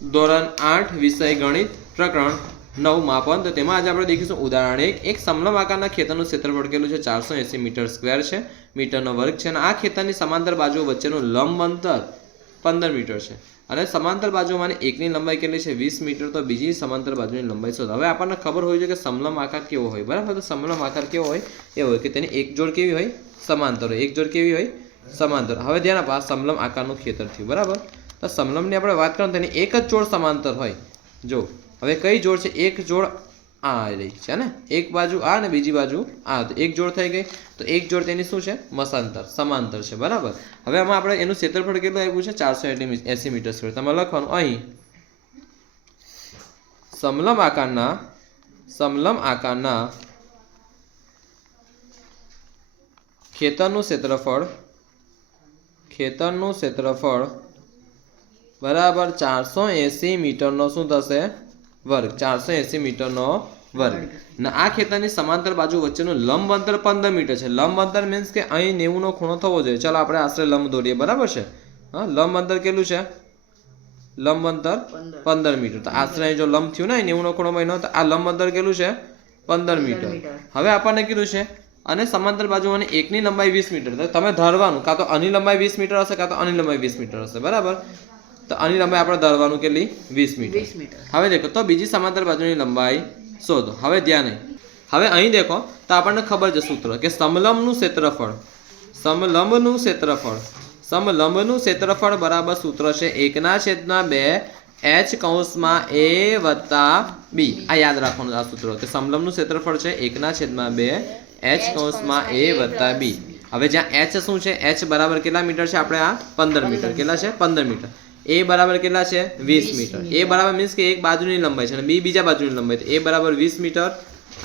ધોરણ 8 વિષય ગણિત પ્રકરણ 9 માપન। તો તેમાં આજે આપણે દેખીશું ઉદાહરણ 1। એક સમલંબ આકારના ખેતરનું ક્ષેત્રફળ કેટલું છે? 480 મીટર સ્ક્વેર છે, મીટરનો વર્ગ છે, અને આ ખેતરની સમાંતર બાજુઓ વચ્ચેનું લંબ અંતર 15 મીટર છે, અને સમાંતર બાજુમાંની એકની લંબાઈ કેટલી છે? 20 મીટર। તો બીજી સમાંતર બાજુની લંબાઈ શોધો। હવે આપણને ખબર હોય છે કે સમલંબ આકાર કેવો હોય, બરાબર? તો સમલંબ આકાર કેવો હોય? એ હોય કે તેની એક જોડ કેવી હોય? સમાંતર હોય। એક જોડ કેવી હોય? સમાંતર। હવે ધ્યાન આપો, આ સમલંબ આકારનું ખેતર થયું, બરાબર? તો સમલંબની આપણે વાત કરીએ તો તેની એક જ જોડ સમાંતર હોય। જો હવે કઈ જોડ છે? એક જોડ આ રહી છે ને, એક બાજુ આ અને બીજી બાજુ આ, તો એક જોડ થઈ ગઈ। તો એક જોડ તેની શું છે? મસાંતર, સમાંતર છે, બરાબર? હવે આમાં આપણે એનું ક્ષેત્રફળ કેટલું આપ્યું છે? 480 મીટર સ્ક્વેર। તમે લખવાનું અહીં સમલંબ આકારના ખેતરનું ક્ષેત્રફળ બરાબર 480 મીટરનો શું થશે? વર્ગ। 480 મીટરનો વર્ગ। ને આ ખેતરની સમાંતર બાજુ વચ્ચેનું લંબ અંતર 15 મીટર છે। લંબ અંતર મીન્સ કે અહીં 90 નો ખૂણો થવો જોઈએ। ચાલો આપણે આશરે લંબ દોરીએ, બરાબર છે? હા, લંબ અંતર કેટલું છે? લંબ અંતર 15 મીટર। તો આશરે જો લંબ થયું ને 90 નો ખૂણો બન્યો, તો આ લંબ અંતર કેટલું છે? 15 મીટર। હવે આપણને કીધું છે અને સમાંતર બાજુમાંની એકની લંબાઈ 20 મીટર। તો તમે ધારવાનું કાં તો આની લંબાઈ 20 મીટર હશે, કાં તો આની લંબાઈ 20 મીટર હશે, બરાબર? તો આની લંબાઈ આપણે ધારવાનું કેટલી? 20 મીટર। હવે દેખો, તો બીજી સમાંતર બાજુની લંબાઈ શોધો। હવે ધ્યાન નહીં, હવે અહીં દેખો તો આપણને ખબર છે સૂત્ર કે સમલંબનું ક્ષેત્રફળ બરાબર સૂત્ર છે 1/2 h કૌંસમાં a વત્તા b। આ યાદ રાખવાનું આ સૂત્ર કે સમલંબનું ક્ષેત્રફળ છે 1/2 h કૌંસમાં a વત્તા b। હવે જ્યાં h શું છે? h બરાબર કેટલા મીટર છે? આપણે આ 15 મીટર। કેટલા છે? 15 મીટર। a બરાબર કેટલા છે? 20 મીટર। a બરાબર મીન્સ કે એક બાજુની લંબાઈ છે અને b બીજા બાજુની લંબાઈ। તો a બરાબર 20 મીટર,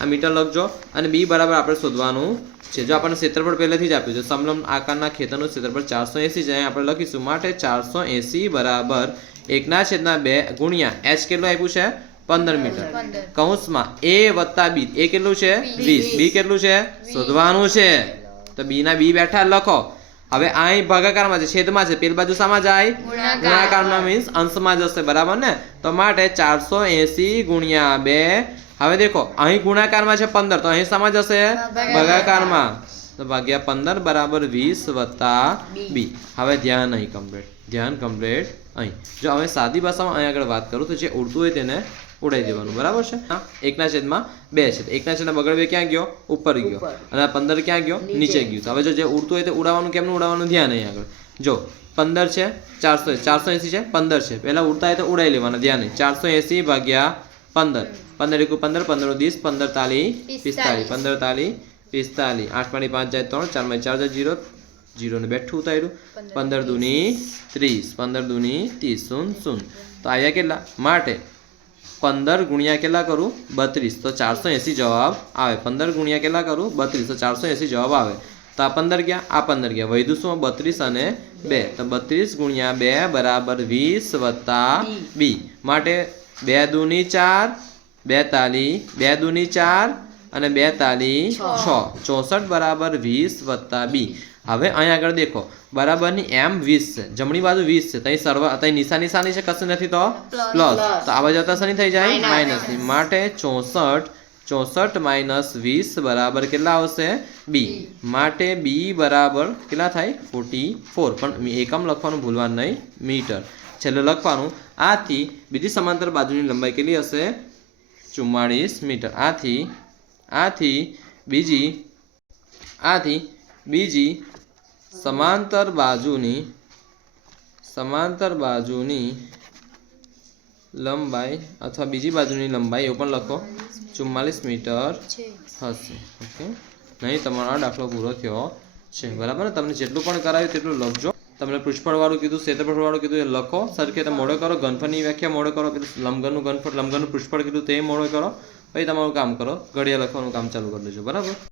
આ મીટર લખજો, અને b બરાબર આપણે શોધવાનું છે। જો આપણને ક્ષેત્રફળ પહેલેથી જ આપ્યું છે, સમલંબ આકારના ખેતરનું ક્ષેત્રફળ 480 છે, આપણે લખીશું માટે 480 બરાબર 1/2 ગુણ્યા h કેટલું આપ્યું છે? 15 મીટર, કૌંસમાં a વત્તા b। a કેટલું છે? 20। b કેટલું છે? શોધવાનું છે। તો b ના b બેઠા લખો। હવે અહીં ભાગાકારમાં છે, છેદમાં છે, પેલી બાજુ શામાં જાય? ગુણાકારમાં, મીન્સ અંશમાં જશે, બરાબર ને? તો માટે 480 ગુણ્યા 2। હવે દેખો અહીં ગુણાકારમાં છે 15, તો અહીં શામાં જશે? ભાગાકારમાં, તો ભાગ્યા 15 બરાબર 20 વત્તા b। હવે ધ્યાન અહીં કમ્પ્લીટ અહીં। જો હવે સાદી ભાષામાં અહીં આગળ વાત કરું તો જે ઉડતું હોય તેને ઉડાઈ દેવાનું, બરાબર છે? 1/2 છે, 1/2 બગડ 2 ક્યાં ગયો? ઉપર ગયો, અને 15 ક્યાં ગયો? નીચે ગયું। તો હવે જો જે ઉડતું હોય તે ઉડાવવાનું, કેમનું ઉડાવવાનું? ધ્યાન અહીં આગળ જો 15 છે, 480 છે, 15 છે, પહેલા ઉડતા હોય તો ઉડાઈ લેવાના। ધ્યાન નહીં, 480 ભાગ્યા 15, 15 × 15, 15 × 30, 15 તાલી 45, 15 તાલી 45, 8 × 5 જાય 3, 4 × 4 જાય 0, 0 ને બેઠું ઉતાર્યું, 15 દૂની 30, 15 દૂની 30, 0 0। તો આવ્યા કેટલા? માટે 15 ગુણ્યા કેટલા કરું? 32, તો 480 જવાબ આવે। 15 ગુણ્યા કેટલા કરું? 32, તો 480 જવાબ આવે। તો આ 15 ગયા, આ 15 ગયા, વધ્યું શું? 32 અને 2, તો 32 ગુણ્યા 2 બરાબર 20 વત્તા b। માટે 2 દૂની 4, 2 તાલી 2 દૂની 4 અને 2 તાલી 6, 64 બરાબર 20 વત્તા b। હવે અહીં આગળ દેખો, બરાબરની એમ 20 છે, જમણી બાજુ 20 છે, ત્યાં નિશાની છે, કશું નથી તો પ્લસ, તો આ બાજુ આવતા શની થઈ જાય? માઇનસની। માટે 64 માઇનસ 20 બરાબર કેટલા આવશે? b। માટે b બરાબર કેટલા થાય? 44, પણ એકમ લખવાનું ભૂલવાનું નહીં, મીટર છેલ્લે લખવાનું। આથી બીજી સમાંતર બાજુની લંબાઈ કેટલી હશે? 44 મીટર। આથી બીજી સમાંતર બાજુની લંબાઈ અથવા બીજી બાજુની લંબાઈ એવું પણ લખો 44 મીટર હશે। ઓકે, નહીં તમારો આ દાખલો પૂરો થયો છે, બરાબર? તમને જેટલું પણ કરાવ્યું તેટલું લખજો। તમને પૃષ્ઠફળવાળું કીધું, ક્ષેત્રફળવાળું કીધું એ લખો, સરખી રીતે મોડો કરો, ઘનફળની વ્યાખ્યા મોડો કરો, લંબઘનનું પૃષ્ઠફળ કીધું તે મોડો કરો, પછી તમારું કામ કરો, ઘડિયા લખવાનું કામ ચાલુ કરી દેજો, બરાબર?